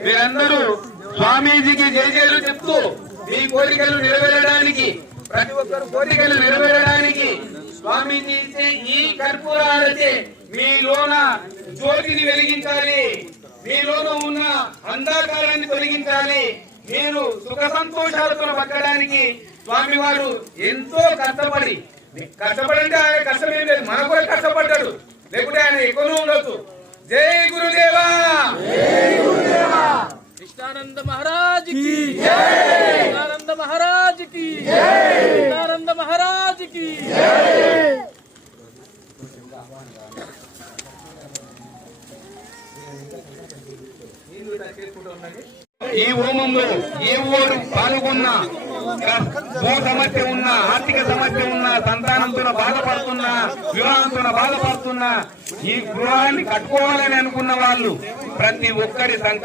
మీరందరూ స్వామీజీకి జయజయలు చెప్తూ మీ కోరికలు నెరవేరడానికి ప్రతి ఒక్కరు కోరికలు నెరవేరడానికి స్వామీజీ ఇచ్చే ఈ కర్పూరాలతే మీలోన జ్యోతిని వెలిగించాలి. మీలోన ఉన్న అంధకారాన్ని తొలగించాలి. మీరు సుఖ సంతోషాలతో బతకడానికి స్వామివారు ఎంతో కష్టపడి కష్టపడి అంటే ఆయన కష్టమేం లేదు మన కూడా కష్టపడ్డాడు. లేకుంటే ఆయన ఎక్కువ ఉండొచ్చు జై గురుదేవ్! महाराज की कृष्णानंद महाराज की कृष्णानंद महाराज की ఈ హోమంలో ఏ ఊరు పాల్గొన్న భూ సమస్య ఉన్న ఆర్థిక సమస్య ఉన్న సంతానంతో బాధపడుతున్న వివాహంతో బాధపడుతున్న ఈ గృహాన్ని కట్టుకోవాలని అనుకున్న వాళ్ళు ప్రతి ఒక్కరి సంకల్పం